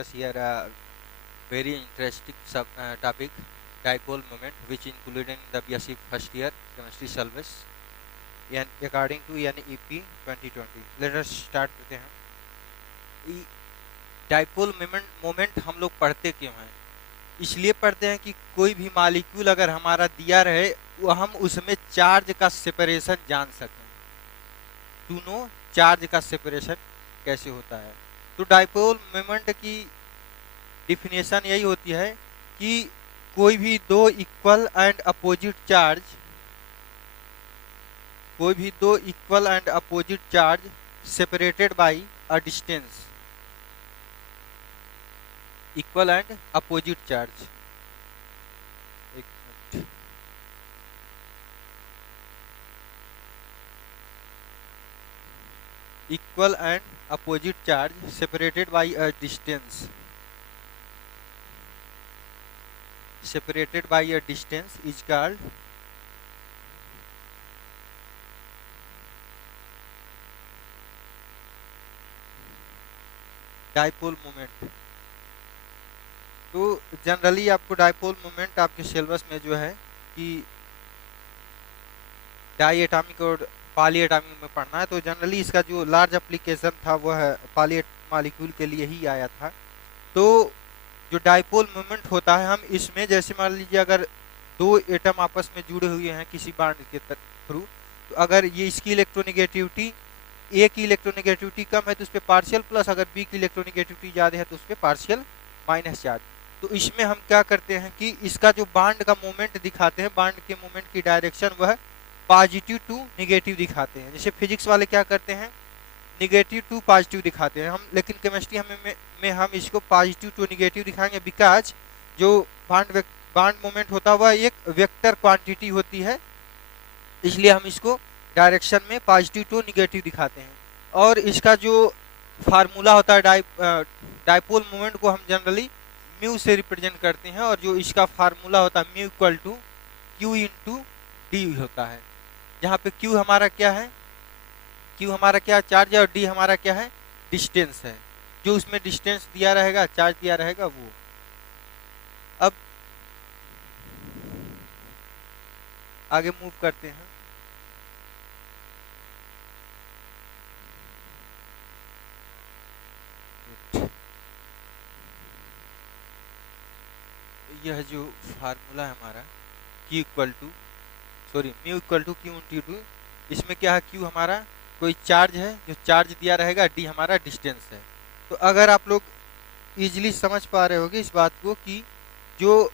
discuss here a very interesting topic, dipole moment, which included in the BSc first year chemistry syllabus, and according to NEP 2020. Let us start करते हैं। Dipole moment हम लोग पढ़ते क्यों हैं? इसलिए पढ़ते हैं कि कोई भी मॉलिक्यूल अगर हमारा दिया रहे वो हम उसमें चार्ज का सेपरेशन जान सकें, टू नो चार्ज का सेपरेशन कैसे होता है। तो डाइपोल मोमेंट की डिफिनेशन यही होती है कि कोई भी दो equal and opposite charge separated by a distance, equal and opposite charge. एक minute, equal and opposite charge separated by a distance, is called dipole moment. तो जनरली आपको डाइपोल मोमेंट आपके सिलेबस में जो है कि डाई एटॉमिक और polyatomic में पढ़ना है। तो जनरली इसका जो लार्ज एप्लीकेशन था वह पॉली मॉलिक्यूल के लिए ही आया था। तो जो डाइपोल मोमेंट होता है, हम इसमें जैसे मान लीजिए अगर दो एटम आपस में जुड़े हुए हैं किसी बॉन्ड के थ्रू, तो अगर ये इसकी इलेक्ट्रोनेगेटिविटी ए की इलेक्ट्रोनेगेटिविटी कम है तो उस पर पार्शियल प्लस, अगर बी की इलेक्ट्रोनेगेटिविटी ज़्यादा है तो उस पर पार्शियल माइनस चार्ज। तो इसमें हम क्या करते हैं कि इसका जो बॉन्ड का मोमेंट दिखाते हैं, बॉन्ड के मोमेंट की डायरेक्शन वह पॉजिटिव टू निगेटिव दिखाते हैं। जैसे फिजिक्स वाले क्या करते हैं, निगेटिव टू पॉजिटिव दिखाते हैं, हम लेकिन केमिस्ट्री में हम इसको पॉजिटिव टू निगेटिव दिखाएंगे, बिकॉज जो बॉन्ड मोमेंट होता है वह एक वेक्टर क्वांटिटी होती है, इसलिए हम इसको डायरेक्शन में पॉजिटिव टू निगेटिव दिखाते हैं। और इसका जो फार्मूला होता है डाइपोल मोमेंट को हम जनरली म्यू से रिप्रेजेंट करते हैं, और जो इसका फार्मूला होता है mu equal to Q into D होता है, जहाँ पे क्यू हमारा क्या है, क्यू हमारा क्या चार्ज है और डी हमारा क्या है, डिस्टेंस है। जो उसमें डिस्टेंस दिया रहेगा, चार्ज दिया रहेगा वो। अब आगे मूव करते हैं। यह जो फार्मूला है हमारा mu equal to Q into D, इसमें क्या है, क्यू हमारा कोई चार्ज है जो चार्ज दिया रहेगा, डी हमारा डिस्टेंस है। तो अगर आप लोग इजीली समझ पा रहे होंगे इस बात को कि जो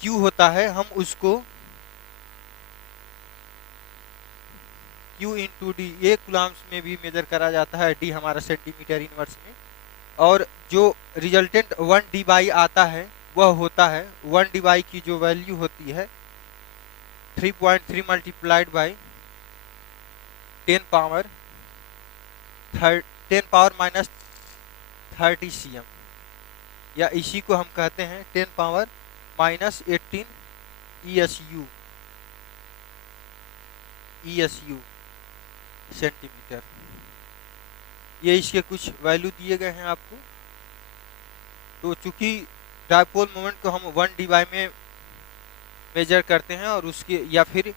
क्यू होता है हम उसको क्यू इंटू डी ये कूलम्स में भी मेजर करा जाता है, डी हमारा सेंटीमीटर इनवर्स में, और जो रिजल्टेंट 1 डी बाई आता है वह होता है 1 डी बाई की जो वैल्यू होती है 3.3 multiplied by 10 power minus 30 cm, या इसी को हम कहते हैं 10 पावर माइनस 18 ESU सेंटीमीटर। ये इसके कुछ वैल्यू दिए गए हैं आपको। तो चूंकि डाइपोल मोमेंट को हम 1 डी बाई में मेजर करते हैं और उसके या फिर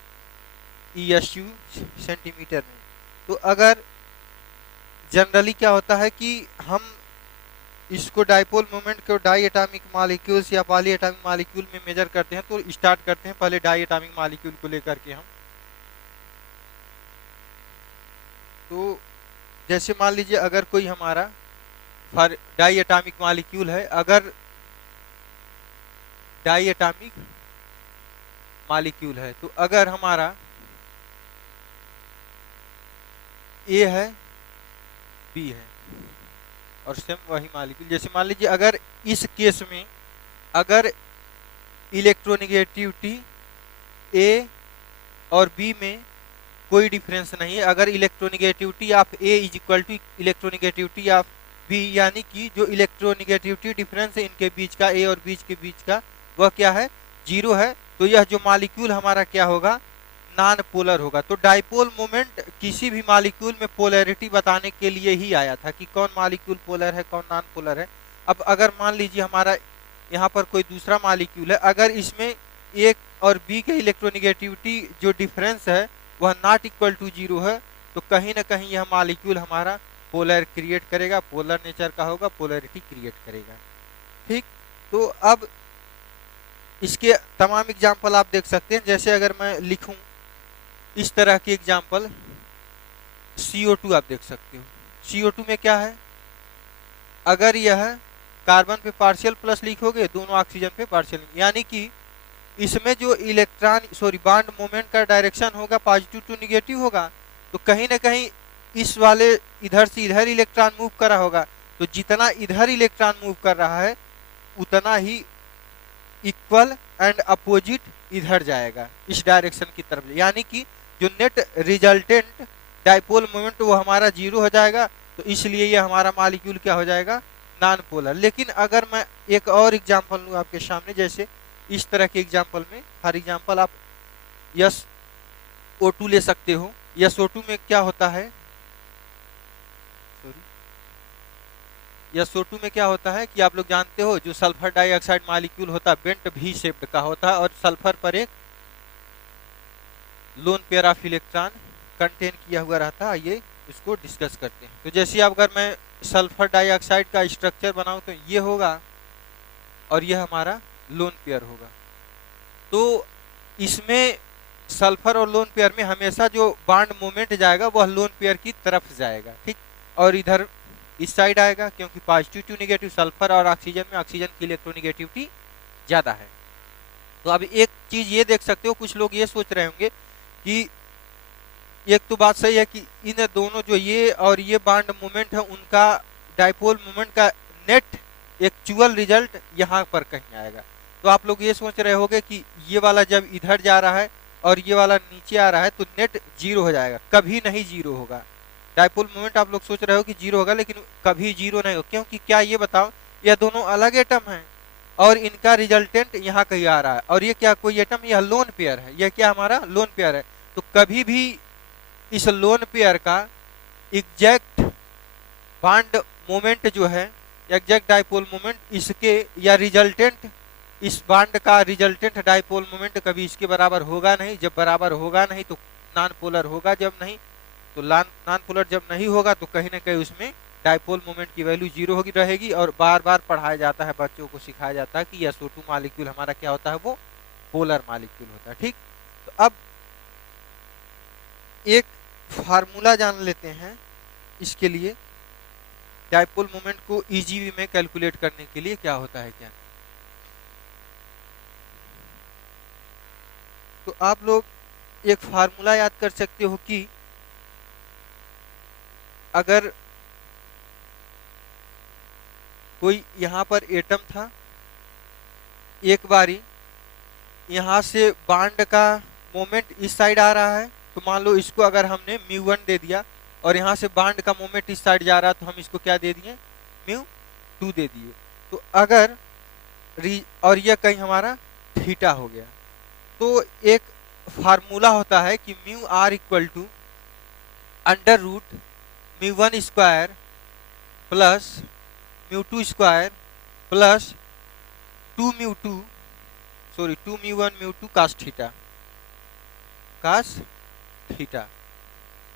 ESU सेंटीमीटर में, तो अगर जनरली क्या होता है कि हम इसको डाइपोल मोमेंट को डाई एटॉमिक मॉलिक्यूल्स या पॉली एटॉमिक मॉलिक्यूल में मेजर करते हैं, तो स्टार्ट करते हैं पहले डाई एटॉमिक मॉलिक्यूल को लेकर के हम। तो जैसे मान लीजिए अगर कोई हमारा डाई एटॉमिक मॉलिक्यूल है, अगर डाई एटॉमिक मॉलिक्यूल है तो अगर हमारा ए है, बी है और सेम वही मॉलिक्यूल, जैसे मान लीजिए अगर इस केस में अगर इलेक्ट्रोनेगेटिविटी ए और बी में कोई डिफरेंस नहीं है, अगर electronegativity of A is equal to electronegativity of B, यानी कि जो इलेक्ट्रोनेगेटिविटी डिफरेंस है इनके बीच का, ए और बीच के बीच का, वह क्या है, 0 है, तो यह जो मॉलिक्यूल हमारा क्या होगा, नॉन पोलर होगा। तो डाइपोल मोमेंट किसी भी मॉलिक्यूल में पोलैरिटी बताने के लिए ही आया था कि कौन मॉलिक्यूल पोलर है कौन नॉन पोलर है। अब अगर मान लीजिए हमारा यहाँ पर कोई दूसरा मॉलिक्यूल है, अगर इसमें ए और बी के इलेक्ट्रोनिगेटिविटी जो डिफरेंस है वह नॉट इक्वल टू 0 है, तो कहीं ना कहीं यह मॉलिक्यूल हमारा पोलर क्रिएट करेगा, पोलर नेचर का होगा, पोलैरिटी क्रिएट करेगा। ठीक, तो अब इसके तमाम एग्जाम्पल आप देख सकते हैं। जैसे अगर मैं लिखूं इस तरह की एग्जाम्पल, CO2 आप देख सकते हो। CO2 में क्या है, अगर यह कार्बन पे पार्शियल प्लस लिखोगे, दोनों ऑक्सीजन पे पार्शियल, यानी कि इसमें जो इलेक्ट्रॉन बॉन्ड मोमेंट का डायरेक्शन होगा पॉजिटिव टू निगेटिव होगा, तो कहीं ना कहीं इस वाले इधर से इधर इलेक्ट्रॉन मूव कर रहा होगा, तो जितना इधर इलेक्ट्रॉन मूव कर रहा है उतना ही इक्वल एंड अपोजिट इधर जाएगा इस डायरेक्शन की तरफ, यानी कि जो नेट रिजल्टेंट डाइपोल मोमेंट वो हमारा 0 हो जाएगा। तो इसलिए ये हमारा मॉलिक्यूल क्या हो जाएगा, नॉन पोलर। लेकिन अगर मैं एक और एग्जांपल लूँ आपके सामने, जैसे इस तरह के एग्जांपल में, फॉर एग्जांपल आप SO2 ले सकते हो। SO2 में क्या होता है, SO2 में क्या होता है कि आप लोग जानते हो, जो सल्फर डाइऑक्साइड मॉलिक्यूल होता है बेंट V शेप्ड का होता है, और सल्फर पर एक lone pair of electron contain किया हुआ रहता है। आइए इसको डिस्कस करते हैं। तो जैसे अगर मैं सल्फर डाइऑक्साइड का स्ट्रक्चर बनाऊं तो ये होगा और यह हमारा लोन पेयर होगा। तो इसमें सल्फर और लोन पेयर में हमेशा जो बॉन्ड मोमेंट जाएगा वह लोन पेयर की तरफ जाएगा। ठीक, और इधर इस साइड आएगा, क्योंकि पॉजिटिव टू निगेटिव सल्फर और ऑक्सीजन में ऑक्सीजन की इलेक्ट्रोनिगेटिविटी ज्यादा है। तो अब एक चीज ये देख सकते हो, कुछ लोग ये सोच रहे होंगे कि एक तो बात सही है कि इन दोनों जो ये और ये बॉन्ड मोमेंट है उनका डाइपोल मोमेंट का नेट एक्चुअल रिजल्ट यहाँ पर कहीं आएगा। तो आप लोग ये सोच रहे होंगे कि ये वाला जब इधर जा रहा है और ये वाला नीचे आ रहा है तो नेट 0 हो जाएगा। कभी नहीं 0 होगा। डाइपोल मोमेंट आप लोग सोच रहे हो कि 0 होगा, लेकिन कभी 0 नहीं होगा। क्योंकि क्या ये बताओ, यह दोनों अलग एटम हैं और इनका रिजल्टेंट यहाँ कहीं आ रहा है, और ये क्या कोई एटम, यह लोन पेयर है, यह क्या हमारा लोन पेयर है। तो कभी भी इस लोन पेयर का एग्जैक्ट बॉन्ड मोमेंट जो है, एग्जैक्ट डाइपोल मोमेंट इसके, या रिजल्टेंट इस बॉन्ड का रिजल्टेंट डाइपोल मोमेंट कभी इसके बराबर होगा नहीं। जब बराबर होगा नहीं तो नॉन पोलर होगा, जब नहीं तो नॉन पोलर जब नहीं होगा तो कहीं ना कहीं उसमें डाइपोल मोमेंट की वैल्यू 0 होगी रहेगी। और बार बार पढ़ाया जाता है, बच्चों को सिखाया जाता है कि SO2 मॉलिक्यूल हमारा क्या होता है, वो पोलर मॉलिक्यूल होता है। ठीक, तो अब एक फार्मूला जान लेते हैं इसके लिए, डाइपोल मोमेंट को इजी वे में कैलकुलेट करने के लिए क्या होता है क्या। तो आप लोग एक फार्मूला याद कर सकते हो कि अगर कोई यहाँ पर एटम था, एक बारी यहाँ से बॉन्ड का मोमेंट इस साइड आ रहा है, तो मान लो इसको अगर हमने μ1 दे दिया, और यहाँ से बॉन्ड का मोमेंट इस साइड जा रहा है तो हम इसको क्या दे दिए, μ2 दे दिए। तो अगर और यह कहीं हमारा थीटा हो गया, तो एक फार्मूला होता है कि μr equal to under root μ1 square plus μ2 square plus 2 μ1 μ2 cos theta.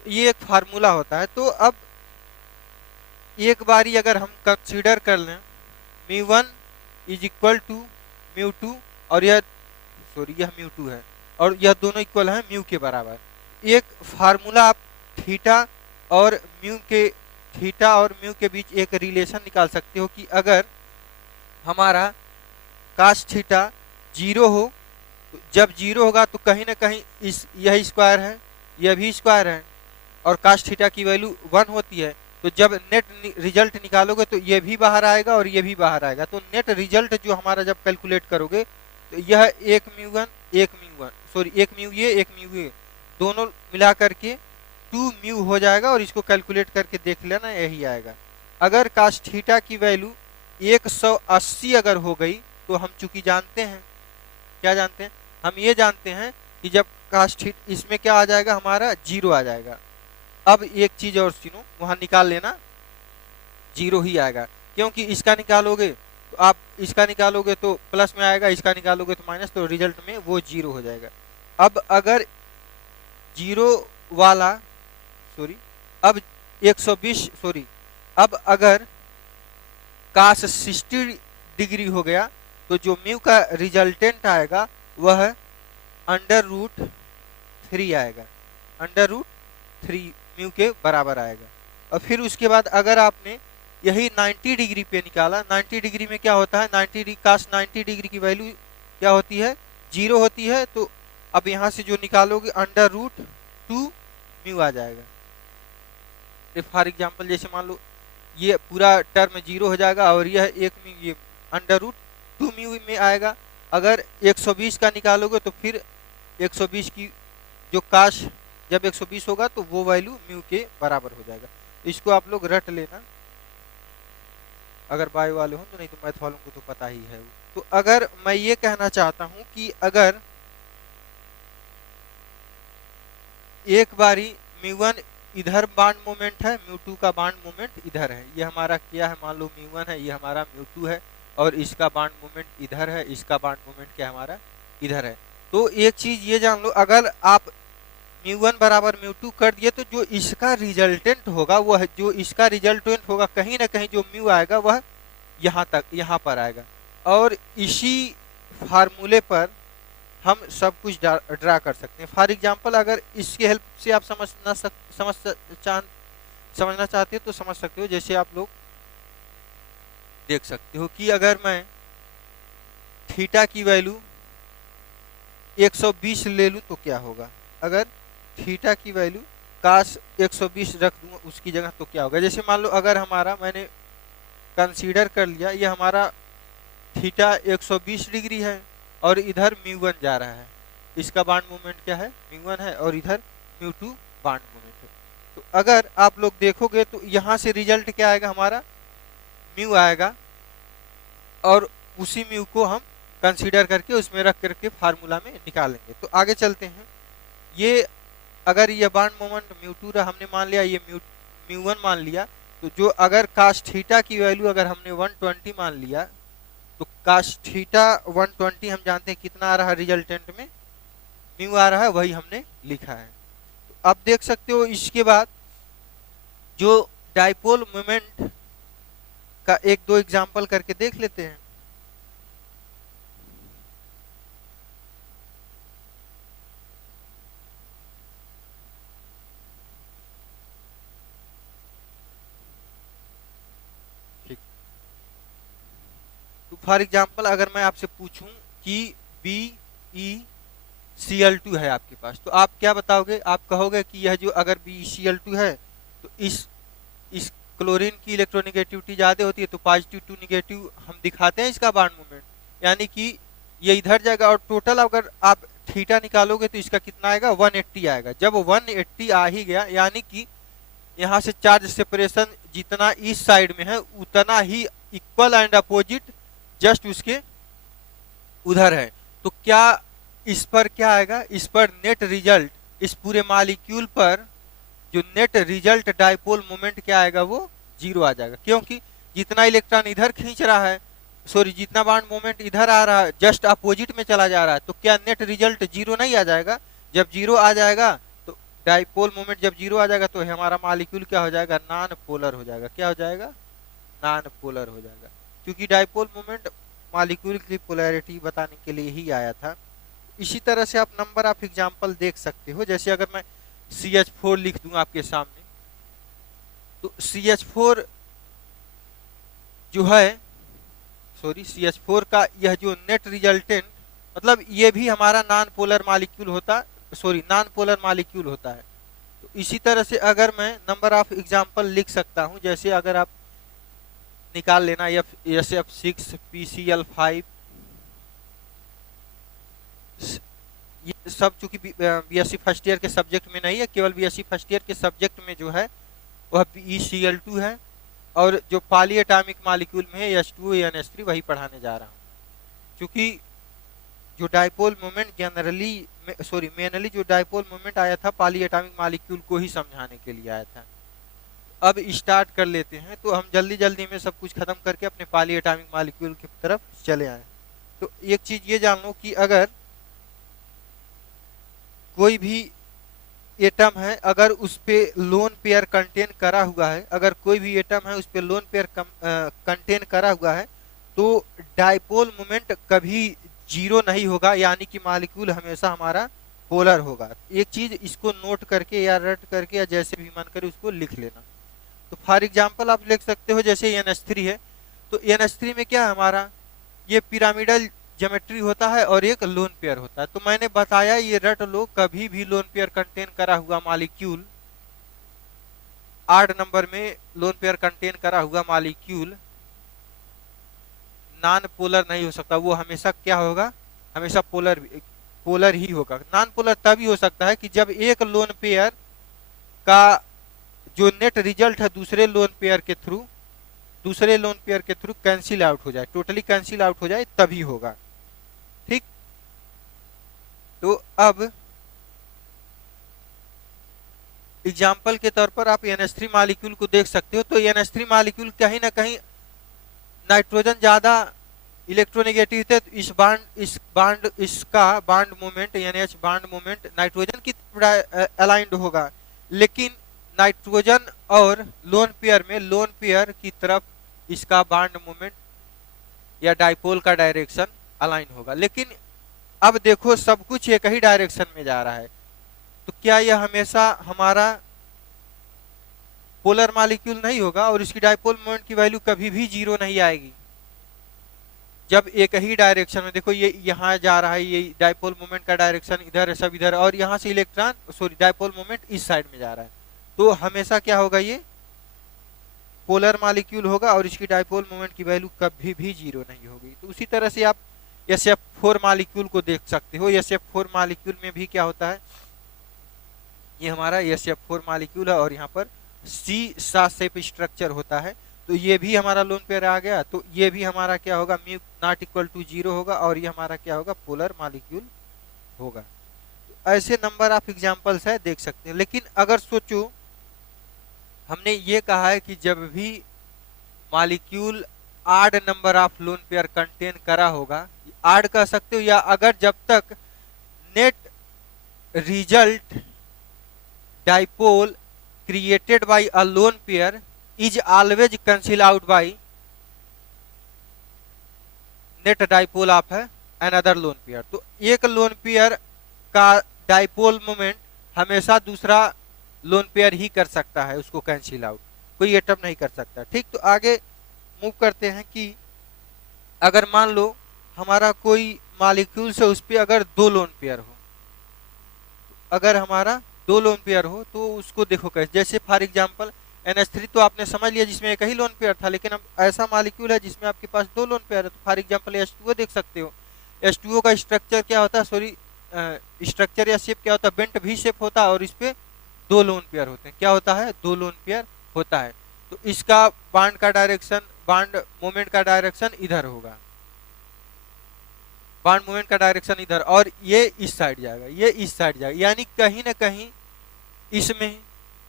ये एक फार्मूला होता है। तो अब एक बारी अगर हम कंसीडर कर लें μ1 इज इक्वल टू μ2, और यह μ2 है और यह दोनों इक्वल है म्यू के बराबर। एक फार्मूला आप थीटा और म्यू के बीच एक रिलेशन निकाल सकते हो कि अगर हमारा कास थीटा 0 हो, तो जब 0 होगा तो कहीं ना कहीं यह स्क्वायर है, यह भी स्क्वायर है, और कास थीटा की वैल्यू 1 होती है। तो जब नेट रिजल्ट निकालोगे तो यह भी बाहर आएगा और यह भी बाहर आएगा। तो नेट रिजल्ट जो हमारा जब कैलकुलेट करोगे तो यह एक म्यू ये दोनों मिला करके 2 म्यू हो जाएगा, और इसको कैलकुलेट करके देख लेना, यही आएगा। अगर कास थीटा की वैल्यू 180 अगर हो गई तो हम चूंकि जानते हैं, क्या जानते हैं, हम ये जानते हैं कि जब कास थीटा, इसमें क्या आ जाएगा, हमारा 0 आ जाएगा। अब एक चीज और सुनो, वहां निकाल लेना 0 ही आएगा, क्योंकि इसका निकालोगे तो आप इसका निकालोगे तो प्लस में आएगा, इसका निकालोगे तो माइनस, तो रिजल्ट में वो जीरो हो जाएगा। अब अगर जीरो वाला सॉरी अब 120 सॉरी अब अगर काश 60 डिग्री हो गया तो जो म्यू का रिजल्टेंट आएगा वह √3 आएगा, √3 म्यू के बराबर आएगा। और फिर उसके बाद अगर आपने यही 90 डिग्री पे निकाला, 90 डिग्री में क्या होता है, 90 डिग्री काश 90 डिग्री की वैल्यू क्या होती है, 0 होती है। तो अब यहां से जो निकालोगे √2 म्यू आ जाएगा। फॉर एग्जाम्पल जैसे मान लो ये पूरा टर्म 0 हो जाएगा और यह एक म्यू ये √2 म्यू में आएगा। अगर 120 का निकालोगे तो फिर 120 की जो काश जब 120 होगा तो वो वैल्यू म्यू के बराबर हो जाएगा। इसको आप लोग रट लेना अगर बायो वाले हो, तो नहीं तो मैथ वालों को तो पता ही है। तो अगर मैं ये कहना चाहता हूं कि अगर एक बारी म्यू1 इधर बाउंड मोमेंट है, म्यू2 का बाउंड मोमेंट इधर है, ये हमारा क्या है, मान लो म्यू1 है, ये हमारा म्यू2 है, और इसका बाउंड मोमेंट इधर है, इसका बाउंड मोमेंट क्या हमारा इधर है। तो एक चीज ये जान लो, अगर आप म्यू1 बराबर म्यू2 कर दिए तो जो इसका रिजल्टेंट होगा वह जो इसका रिजल्टेंट होगा कहीं ना कहीं जो म्यू आएगा वह यहाँ पर आएगा। और इसी फार्मूले पर हम सब कुछ ड्रा कर सकते हैं। फॉर एग्जांपल अगर इसकी हेल्प से आप समझना चाहते हो तो समझ सकते हो। जैसे आप लोग देख सकते हो कि अगर मैं थीटा की वैल्यू 120 ले लूं तो क्या होगा, अगर थीटा की वैल्यू काश 120 रख दूं उसकी जगह तो क्या होगा। जैसे मान लो अगर हमारा मैंने कंसीडर कर लिया ये हमारा थीटा 120 डिग्री है और इधर म्यू1 जा रहा है, इसका बाउंड मोमेंट क्या है, म्यू1 है, और इधर म्यू2 बाउंड मोमेंट है। तो अगर आप लोग देखोगे तो यहां से रिजल्ट क्या आएगा, हमारा म्यू आएगा, और उसी म्यू को हम कंसीडर करके उसमें रख करके फार्मूला में निकालेंगे। तो आगे चलते हैं। ये अगर ये बाउंड मोमेंट म्यू2 रहा, हमने मान लिया ये म्यू1 मान लिया, तो जो अगर काश थीटा की वैल्यू अगर हमने 120 मान लिया तो काश थीटा 120 हम जानते हैं कितना आ रहा है, रिजल्टेंट में म्यू आ रहा है, वही हमने लिखा है। तो आप देख सकते हो इसके बाद जो डाइपोल मोमेंट का एक दो एग्जांपल करके देख लेते हैं। तो फॉर एग्जांपल अगर मैं आपसे पूछूं कि BeCl2 है आपके पास, तो आप क्या बताओगे, आप कहोगे कि यह जो अगर BeCl2 है तो इस क्लोरीन की इलेक्ट्रोनेगेटिविटी ज्यादा होती है, तो पॉजिटिव टू नेगेटिव हम दिखाते हैं इसका बाउंड मोमेंट, यानी कि ये इधर जाएगा। और टोटल अगर आप थीटा निकालोगे तो इसका कितना आएगा, 180 आएगा। जब 180 आ ही गया यानी कि यहाँ से चार्ज सेपरेशन जितना इस साइड में है उतना ही इक्वल एंड अपोजिट जस्ट उसके उधर है। तो क्या इस पर क्या आएगा, इस पर नेट रिजल्ट, इस पूरे मॉलिक्यूल पर जो नेट रिजल्ट डाइपोल मोमेंट क्या आएगा, वो 0 आ जाएगा। क्योंकि जितना इलेक्ट्रॉन इधर खींच रहा है, सॉरी जितना बाउंड मोमेंट इधर आ रहा है जस्ट अपोजिट में चला जा रहा है, तो क्या नेट रिजल्ट 0 नहीं आ जाएगा। जब 0 आ जाएगा तो डाइपोल मोमेंट जब 0 आ जाएगा तो हमारा मॉलिक्यूल क्या हो जाएगा, नॉन पोलर हो जाएगा। क्या हो जाएगा, नॉन पोलर हो जाएगा। क्योंकि डाइपोल मोमेंट मॉलिक्यूल की पोलैरिटी बताने के लिए ही आया था। इसी तरह से आप नंबर ऑफ एग्जांपल देख सकते हो। जैसे अगर मैं CH4 लिख दूं आपके सामने, तो CH4 जो है सॉरी CH4 का यह जो नेट रिजल्टेंट, मतलब ये भी हमारा नॉन पोलर मॉलिक्यूल होता, सॉरी नॉन पोलर मॉलिक्यूल होता है। तो इसी तरह से अगर मैं नंबर ऑफ एग्जांपल लिख सकता हूं, जैसे अगर आप निकाल लेना SF6 PCl5, ये सब चूंकि BSc फर्स्ट ईयर के सब्जेक्ट में नहीं है, केवल BSc फर्स्ट ईयर के सब्जेक्ट में जो है वह BeCl2 है, और जो पॉली एटॉमिक मॉलिक्यूल में है H2O NH3 वही पढ़ाने जा रहा हूँ। क्योंकि जो डाइपोल मोमेंट मेनली जो डाइपोल मोमेंट आया था पॉली एटॉमिक मॉलिक्यूल को ही समझाने के लिए आया था। अब स्टार्ट कर लेते हैं, तो हम जल्दी जल्दी में सब कुछ खत्म करके अपने पॉली एटॉमिक मॉलिक्यूल की तरफ चले आए। तो एक चीज ये जान लो कि अगर कोई भी एटम है, अगर उस पे लोन पेयर कंटेन करा हुआ है, अगर कोई भी एटम है उस पे लोन पेयर कंटेन करा हुआ है, तो डाइपोल मोमेंट कभी जीरो नहीं होगा, यानी कि मॉलिक्यूल हमेशा हमारा पोलर होगा। एक चीज इसको नोट करके या रट करके या जैसे भी मन करे उसको लिख लेना। तो फॉर एग्जांपल आप लिख सकते हो जैसे NH3 है, तो NH3 में क्या है हमारा, ये पिरामिडल ज्योमेट्री होता है और एक लोन पेयर होता है। तो मैंने बताया ये रट लो, कभी भी लोन पेयर कंटेन करा हुआ मॉलिक्यूल, 8 नंबर में लोन पेयर कंटेन करा हुआ मॉलिक्यूल नॉन पोलर नहीं हो सकता। वो हमेशा क्या होगा, हमेशा पोलर ही होगा। नॉन पोलर तभी हो सकता है कि जब एक लोन पेयर का जो नेट रिजल्ट है दूसरे लोन पेयर के थ्रू कैंसिल आउट हो जाए, टोटली कैंसिल आउट हो जाए, तभी होगा। ठीक, तो अब एग्जाम्पल के तौर पर आप NH3 मॉलिक्यूल को देख सकते हो। तो NH3 मॉलिक्यूल कहीं ना कहीं नाइट्रोजन ज्यादा इलेक्ट्रोनेगेटिव थे, तो इसका bond moment NH bond moment nitrogen की अलाइंड होगा, लेकिन नाइट्रोजन और लोन पेयर में लोन पेयर की तरफ इसका बांड मोमेंट या डाइपोल का डायरेक्शन अलाइन होगा। लेकिन अब देखो सब कुछ एक ही डायरेक्शन में जा रहा है, तो क्या यह हमेशा हमारा पोलर मॉलिक्यूल नहीं होगा और इसकी डाइपोल मोमेंट की वैल्यू कभी भी जीरो नहीं आएगी। जब एक ही डायरेक्शन में देखो ये यहाँ जा रहा है, ये डाइपोल मोमेंट का डायरेक्शन इधर है, सब इधर, और यहाँ से डाइपोल मोमेंट इस साइड में जा रहा है, तो हमेशा क्या होगा, ये पोलर मॉलिक्यूल होगा और इसकी डाइपोल मोमेंट की वैल्यू कभी भी जीरो नहीं होगी। तो उसी तरह से आप SF4 मॉलिक्यूल को देख सकते हो। SF4 मॉलिक्यूल में भी क्या होता है, ये हमारा SF4 मॉलिक्यूल है और यहाँ पर C शेप स्ट्रक्चर होता है, तो ये भी हमारा लोन पेयर आ गया, तो ये भी हमारा क्या होगा, mu not equal to zero होगा और ये हमारा क्या होगा, पोलर मॉलिक्यूल होगा। तो ऐसे नंबर आप एग्जांपल्स है देख सकते हैं। लेकिन अगर सोचो हमने ये कहा है कि जब भी molecule odd number of lone pair contain करा होगा, आड कह सकते हो, या अगर जब तक net result dipole created by a lone pair is always cancel out by net dipole of another lone pair। तो एक लोन पेयर का डाइपोल मोमेंट हमेशा दूसरा लोन पेयर ही कर सकता है उसको कैंसिल आउट, कोई एटम नहीं कर सकता। ठीक, तो आगे मूव करते हैं कि अगर मान लो हमारा कोई मॉलिक्यूल से उस पर अगर दो लोन पेयर हो, अगर हमारा दो लोन पेयर हो तो उसको देखो कैसे, जैसे फॉर एग्जांपल NH3 तो आपने समझ लिया जिसमें एक ही लोन पेयर था, लेकिन अब ऐसा मॉलिक्यूल है जिसमें आपके पास दो लोन पेयर है, तो फॉर एग्जांपल H2O देख सकते हो। H2O का स्ट्रक्चर क्या होता है, स्ट्रक्चर या शेप क्या होता है, बेंट V शेप होता है और इस पे दो लोन पेयर होते हैं। क्या होता है, दो लोन पेयर होता है। तो इसका बांड का डायरेक्शन, बांड मोमेंट का डायरेक्शन इधर होगा, बांड मोमेंट का डायरेक्शन इधर, और ये इस साइड जाएगा, ये इस साइड जाएगा, यानी कहीं ना कहीं इसमें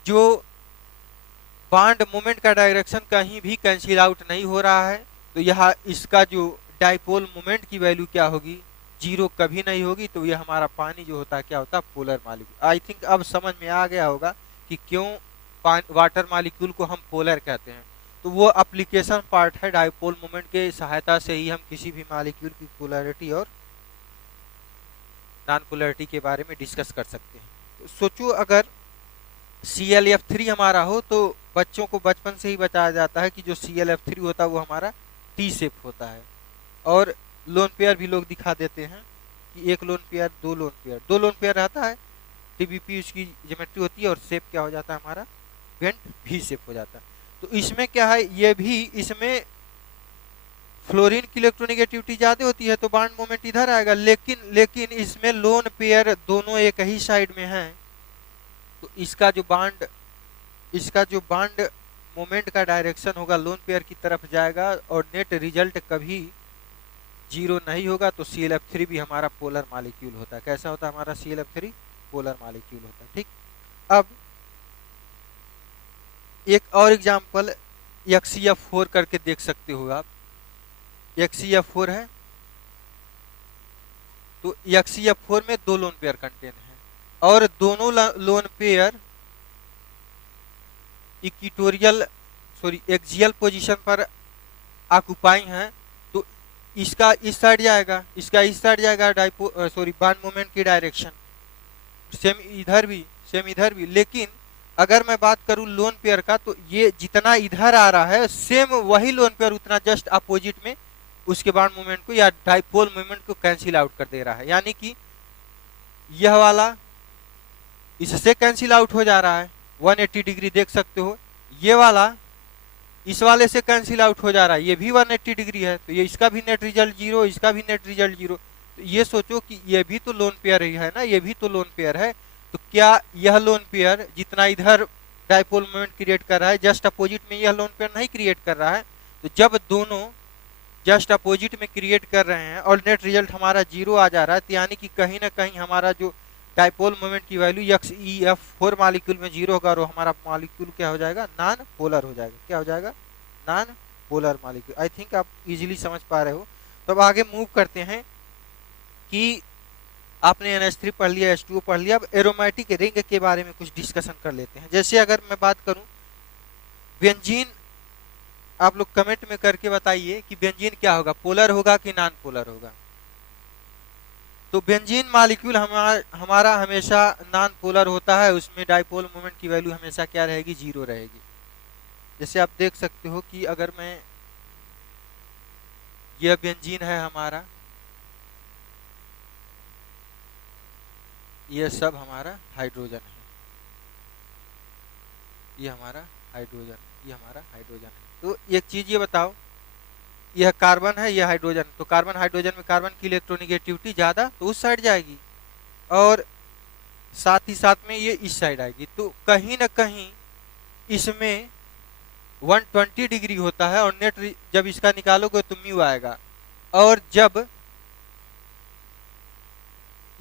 जो बांड मोमेंट का डायरेक्शन कहीं भी कैंसिल आउट नहीं हो रहा है, तो यहाँ इसका जो डाइपोल मोमेंट की वैल्यू क्या होगी, जीरो कभी नहीं होगी। तो ये हमारा पानी जो होता है क्या होता है, पोलर मॉलिक्यूल। आई थिंक अब समझ में आ गया होगा कि क्यों वाटर मॉलिक्यूल को हम पोलर कहते हैं। तो वो एप्लीकेशन पार्ट है, डाइपोल मोमेंट के सहायता से ही हम किसी भी मॉलिक्यूल की पोलरिटी और नॉन पोलरिटी के बारे में डिस्कस कर सकते हैं। तो सोचो अगर ClF3 हमारा हो, तो बच्चों को बचपन से ही बताया जाता है कि जो ClF3 होता है वो हमारा T शेप होता है, और लोन पेयर भी लोग दिखा देते हैं कि एक लोन पेयर, दो लोन पेयर रहता है, TBP उसकी ज्योमेट्री होती है और शेप क्या हो जाता है हमारा, बेंट V शेप हो जाता है। तो इसमें क्या है, ये भी इसमें फ्लोरीन की इलेक्ट्रोनेगेटिविटी ज्यादा होती है तो बांड मोमेंट इधर आएगा, लेकिन इसमें लोन पेयर दोनों एक ही साइड में है, तो इसका जो बांड मोमेंट का डायरेक्शन होगा लोन पेयर की तरफ जाएगा और नेट रिजल्ट कभी जीरो नहीं होगा। तो ClF3 भी हमारा पोलर मॉलिक्यूल होता है। कैसा होता है हमारा ClF3, पोलर मॉलिक्यूल होता है। ठीक, अब एक और एग्जांपल XCF4 करके देख सकते हो आप। XCF4 है, तो XCF4 में 2 लोन पेयर कंटेन है और दोनों lone pair equatorial axial position पर ऑक्युपाई हैं। तो इसका इस साइड जाएगा, इसका इस साइड जाएगा बॉन्ड मोमेंट की डायरेक्शन। सेम इधर भी। लेकिन अगर मैं बात करूं लोन पेयर का, तो ये जितना इधर आ रहा है सेम वही लोन पेयर उतना जस्ट अपोजिट में उसके बॉन्ड मोमेंट को या डाइपोल मोमेंट को कैंसिल आउट कर दे रहा है। यानी कि यह वाला इससे कैंसिल आउट हो जा रहा है 180 डिग्री, देख सकते हो। ये वाला इस वाले से कैंसिल आउट हो जा रहा है, ये भी 180 डिग्री है, तो ये इसका भी नेट रिजल्ट 0, इसका भी नेट रिजल्ट 0। तो ये सोचो कि ये भी तो लोन पेयर ही है ना, ये भी तो लोन पेयर है। तो क्या यह लोन पेयर जितना इधर डाइपोल मोमेंट क्रिएट कर रहा है जस्ट अपोजिट में यह लोन पेयर नहीं क्रिएट कर रहा है? तो जब दोनों जस्ट अपोजिट में क्रिएट कर रहे हैं और नेट रिजल्ट हमारा 0 आ जा रहा है, तो यानी कि कहीं ना कहीं हमारा जो डाइपोल मोमेंट की वैल्यू XEF4 मॉलिक्यूल में 0 होगा और हमारा मॉलिक्यूल क्या हो जाएगा? नॉन पोलर हो जाएगा। क्या हो जाएगा? Non polar molecule. I think आप इजीली समझ पा रहे हो। तो अब आगे मूव करते हैं कि आपने NH3 पढ़ लिया, H2O पढ़ लिया, अब एरोमेटिक रिंग के बारे में कुछ डिस्कशन कर लेते हैं। जैसे अगर मैं बात करूं बेंजीन, आप लोग कमेंट में करके बताइए कि बेंजीन क्या होगा, पोलर होगा कि नॉन पोलर होगा? तो बेंजीन मॉलिक्यूल हमारा हमेशा नॉन पोलर होता है, उसमें डाइपोल मोमेंट की वैल्यू हमेशा क्या रहेगी? 0 रहेगी। जैसे आप देख सकते हो कि अगर मैं, यह बेंजीन है हमारा, यह सब हमारा हाइड्रोजन है, ये हमारा हाइड्रोजन, ये हमारा हाइड्रोजन है। तो एक चीज ये बताओ, यह कार्बन है, यह हाइड्रोजन, तो कार्बन हाइड्रोजन में कार्बन की इलेक्ट्रोनिगेटिविटी ज्यादा, तो उस साइड जाएगी, और साथ ही साथ में ये इस साइड आएगी। तो कहीं ना कहीं इसमें 120 डिग्री होता है और नेट जब इसका निकालोगे तो म्यू आएगा। और जब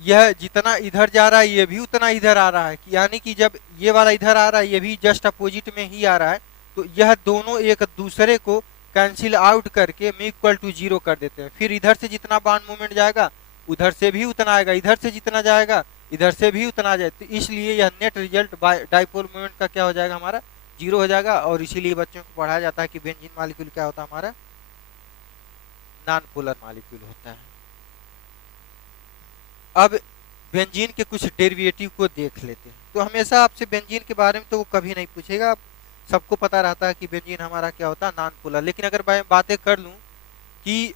यह जितना इधर जा रहा है ये भी उतना इधर आ रहा है, यानी कि जब ये वाला इधर आ रहा है ये भी जस्ट अपोजिट में ही आ रहा है, तो यह दोनों एक दूसरे को कैंसिल आउट करके म्यू इक्वल टू 0 कर देते हैं। फिर इधर से जितना बॉन्ड मूवमेंट जाएगा उधर से भी उतना आएगा, इधर से जितना जाएगा इधर से भी उतना आ जाए। तो इसलिए यह नेट रिजल्ट डाइपोल मोमेंट का क्या हो जाएगा? हमारा 0 हो जाएगा। और इसीलिए बच्चों को पढ़ाया जाता है कि बेंजीन मॉलिक्यूल क्या होता है? हमारा नॉन पोलर मॉलिक्यूल होता है। अब बेंजीन के कुछ डेरिवेटिव को देख लेते हैं। तो हमेशा आपसे बेंजीन के बारे में तो वो कभी नहीं पूछेगा, सबको पता रहता है कि बेंजीन हमारा क्या होता है? Non polar. लेकिन अगर मैं बातें कर लूं कि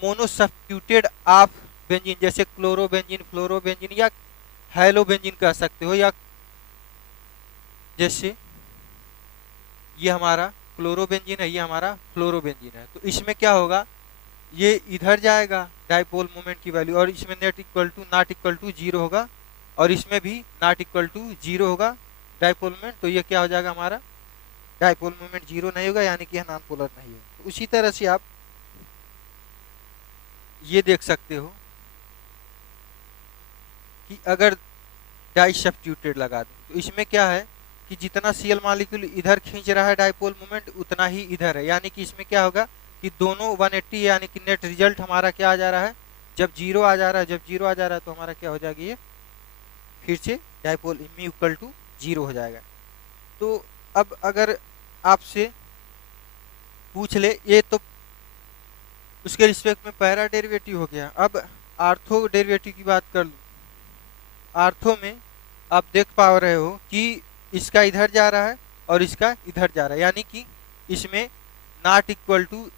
मोनोसब्स्टिट्यूटेड ऑफ बेंजीन, जैसे क्लोरोबेंजीन, फ्लोरोबेंजीन या हेलोबेंजीन कह सकते हो, या जैसे ये हमारा क्लोरोबेंजीन है, ये हमारा फ्लोरोबेंजीन है, तो इसमें क्या होगा? ये इधर जाएगा डाइपोल मोमेंट की वैल्यू, और इसमें नॉट इक्वल टू 0 होगा, और इसमें भी नॉट इक्वल टू 0 होगा डाइपोल मोमेंट। तो ये क्या हो जाएगा? हमारा डाइपोल मोमेंट 0 नहीं होगा, यानी कि यह नॉन पोलर नहीं है। तो उसी तरह से आप ये देख सकते हो कि अगर डाई सब्स्टिट्यूटेड लगा दें तो इसमें क्या है कि जितना Cl मॉलिक्यूल इधर खींच रहा है डाइपोल मोमेंट उतना ही इधर है, यानी कि इसमें क्या होगा कि दोनों 180, यानी कि नेट रिजल्ट हमारा क्या आ जा रहा है? जब 0 आ जा रहा है, जब 0 आ जा रहा है तो हमारा क्या हो जाएगा? ये फिर से डाइपोल म्यू इक्वल टू 0 हो जाएगा। तो अब अगर आपसे पूछ ले, ये तो उसके रिस्पेक्ट में पैरा डेरिवेटिव हो गया। अब आर्थो डेरिवेटिव की बात कर लूँ। आर्थो में आप देख पा रहे हो कि इसका इधर जा रहा है और इसका इधर जा रहा है, यानी कि इसमें नॉट इक्वल टू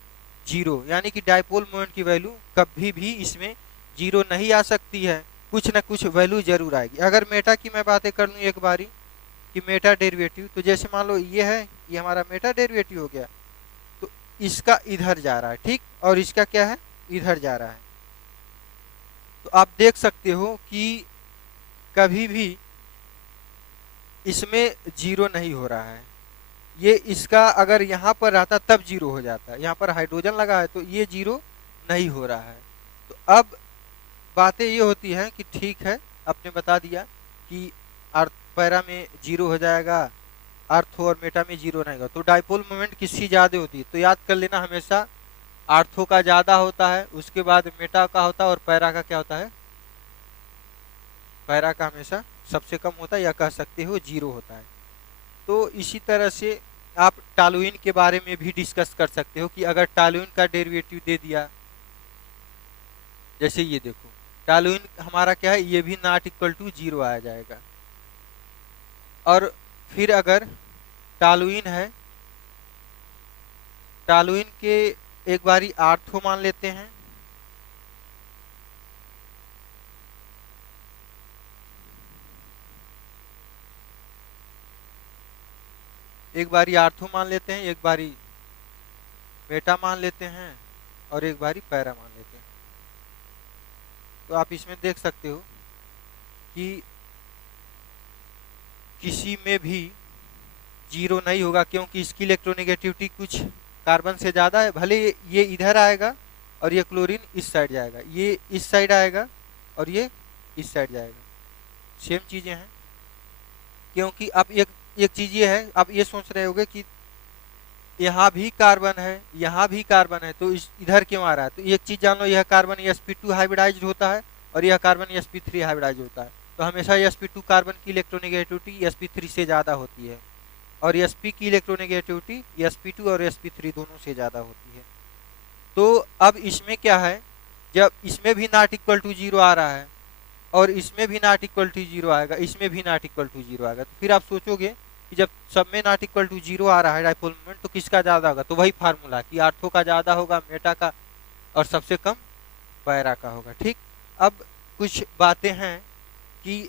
0, यानी कि डाइपोल मोमेंट की वैल्यू कभी भी इसमें 0 नहीं आ सकती है, कुछ ना कुछ वैल्यू जरूर आएगी। अगर मेटा की मैं बातें कर लूँ एक बारी कि मेटा डेरिवेटिव, तो जैसे मान लो ये है, ये हमारा मेटा डेरिवेटिव हो गया, तो इसका इधर जा रहा है, ठीक, और इसका क्या है? इधर जा रहा है। तो आप देख सकते हो कि कभी भी इसमें 0 नहीं हो रहा है। ये इसका अगर यहाँ पर रहता तब 0 हो जाता है, यहाँ पर हाइड्रोजन लगा है तो ये 0 नहीं हो रहा है। तो अब बातें ये होती हैं कि ठीक है, आपने बता दिया कि पैरा में 0 हो जाएगा आर्थो और मेटा में जीरो नहीं होगा। तो डाइपोल मोमेंट किसकी ज़्यादा होती है, तो याद कर लेना हमेशा आर्थो का ज़्यादा होता है, उसके बाद मेटा का होता है और पैरा का क्या होता है, पैरा का हमेशा सबसे कम होता है, या कह सकते हो जीरो होता है। तो इसी तरह से आप टॉलुइन के बारे में भी डिस्कस कर सकते हो कि अगर टॉलुइन का डेरिवेटिव दे दिया, जैसे ये देखो टॉलुइन हमारा क्या है, ये भी नॉट इक्वल टू जीरो आ जाएगा। और फिर अगर टॉलुइन है, टॉलुइन के एक बारी आर्थो मान लेते हैं, एक बारी आर्थो मान लेते हैं, एक बारी मेटा मान लेते हैं और एक बारी पैरा मान लेते हैं। तो आप इसमें देख सकते हो कि किसी में भी जीरो नहीं होगा, क्योंकि इसकी इलेक्ट्रोनेगेटिविटी कुछ कार्बन से ज़्यादा है। भले ये इधर आएगा और ये क्लोरीन इस साइड जाएगा, ये इस साइड आएगा और ये इस साइड जाएगा, सेम चीज़ें हैं। क्योंकि अब एक चीज़ ये है, आप ये सोच रहे होगे कि यहाँ भी कार्बन है, यहाँ भी कार्बन है, तो इधर क्यों आ रहा है। तो एक चीज़ जान लो, यह कार्बन sp2 हाइब्रिडाइज्ड होता है और यह कार्बन sp3 हाइब्रिडाइज्ड होता है। तो हमेशा sp2 कार्बन की इलेक्ट्रोनेगेटिविटी sp3 से ज़्यादा होती है और sp की इलेक्ट्रोनेगेटिविटी sp2 और sp3 दोनों से ज़्यादा होती है। तो अब इसमें क्या है, जब इसमें भी नॉट इक्वल टू जीरो आ रहा है और इसमें भी नॉट इक्वल टू जीरो आएगा, इसमें भी नॉट इक्वल टू जीरो आएगा, तो फिर आप सोचोगे कि जब सब में नॉट इक्वल टू जीरो आ रहा है डाइपोल मोमेंट, तो किसका ज़्यादा होगा। तो वही फार्मूला कि आर्थो का ज़्यादा होगा, मेटा का, और सबसे कम पैरा का होगा। ठीक, अब कुछ बातें हैं कि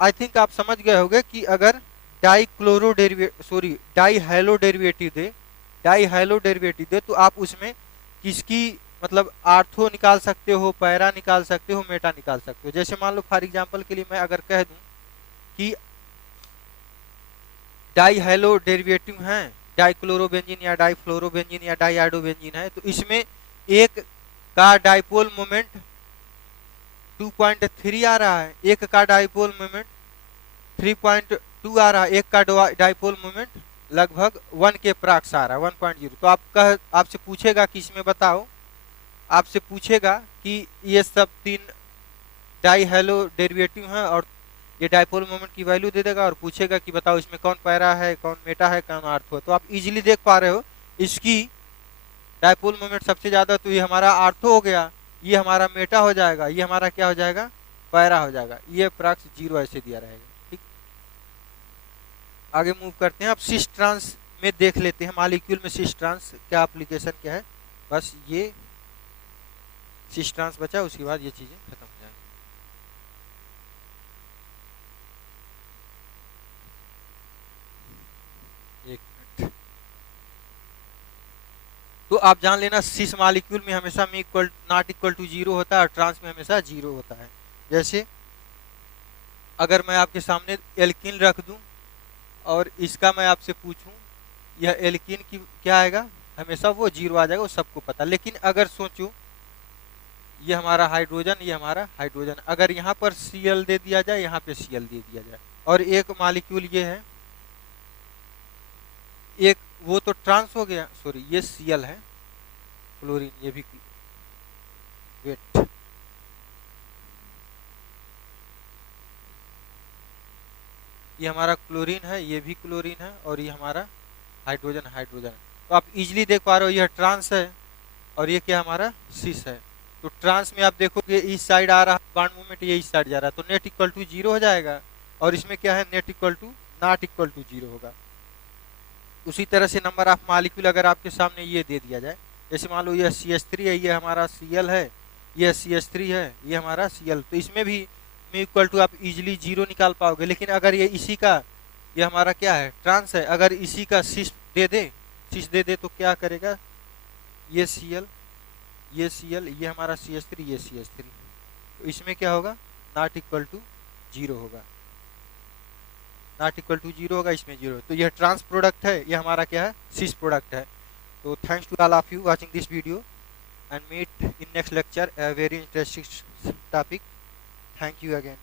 आई थिंक आप समझ गए होंगे कि अगर डाई हैलो डेरिवेटिव दे तो आप उसमें किसकी मतलब आर्थो निकाल सकते हो, पैरा निकाल सकते हो, मेटा निकाल सकते हो। जैसे मान लो फॉर एग्जांपल के लिए मैं अगर कह दूं कि डाई हैलो डेरिवेटिव है, डाइक्लोरोबेंजीन या डाइफ्लोरोबेंजीन या डाइआयोडोबेंजीन है, तो इसमें एक का डाइपोल मोमेंट 2.3 आ रहा है, एक का डाइपोल मोमेंट 3.2 आ रहा है, एक का डाइपोल मोमेंट लगभग 1 के प्राक्स आ रहा है, 1.0। तो आपसे पूछेगा कि इसमें बताओ, आपसे पूछेगा कि ये सब तीन डाई हैलो डेरिवेटिव हैं और ये डाइपोल मोमेंट की वैल्यू दे देगा और पूछेगा कि बताओ इसमें कौन पैरा है, कौन मेटा है, कौन आर्थो है। तो आप इजीली देख पा रहे हो इसकी डाइपोल मोमेंट सबसे ज्यादा, तो ये हमारा आर्थो हो गया, ये हमारा मेटा हो जाएगा, ये हमारा क्या हो जाएगा, पैरा हो जाएगा। ये प्राक्स जीरो ऐसे दिया रहेगा। ठीक, आगे मूव करते हैं। अब सिस ट्रांस में देख लेते हैं, मॉलिक्यूल में सिस ट्रांस क्या एप्लीकेशन क्या है। बस ये सिस ट्रांस बचा, उसके बाद ये चीजें खत्म हो जाएंगी। एक मिनट, तो आप जान लेना सिस मॉलिक्यूल में हमेशा में नॉट इक्वल टू जीरो होता है और ट्रांस में हमेशा जीरो होता है। जैसे अगर मैं आपके सामने एल्कीन रख दूं और इसका मैं आपसे पूछूं यह एल्कीन की क्या आएगा, हमेशा वो जीरो आ जाएगा, वो सबको पता। लेकिन अगर सोचो ये हमारा हाइड्रोजन, ये हमारा हाइड्रोजन, अगर यहाँ पर Cl दे दिया जाए, यहाँ पे Cl दे दिया जाए, और एक मॉलिक्यूल ये है, एक वो तो ट्रांस हो गया, सॉरी ये Cl है, क्लोरीन, ये भी वेट, ये हमारा क्लोरीन है, ये भी क्लोरीन है, और ये हमारा हाइड्रोजन है। तो आप इजीली देख पा रहे हो यह ट्रांस है और ये क्या हमारा सिस है। तो ट्रांस में आप देखोगे इस साइड आ रहा है बॉन्ड मूवमेंट, ये इस साइड जा रहा है, तो नेट इक्वल टू जीरो हो जाएगा, और इसमें क्या है, net equal to not equal to zero होगा। उसी तरह से नंबर ऑफ मॉलिक्यूल अगर आपके सामने ये दे दिया जाए, जैसे मान लो ये CH3 है, ये हमारा Cl है, ये CH3 है, ये हमारा Cl, तो इसमें भी इक्वल टू आप इजीली जीरो निकाल पाओगे। लेकिन अगर ये इसी का, ये हमारा क्या है, ट्रांस है, अगर इसी का सिस दे दे तो क्या करेगा, ये Cl, ये Cl, ये हमारा CH3, ये CH3, तो इसमें क्या होगा, नॉट इक्वल टू जीरो होगा, नॉट इक्वल टू जीरो होगा, इसमें जीरो। तो यह ट्रांस प्रोडक्ट है, यह हमारा क्या है, सिस प्रोडक्ट है। तो thanks to all of you watching this video and meet in next lecture, a very interesting topic. Thank you again.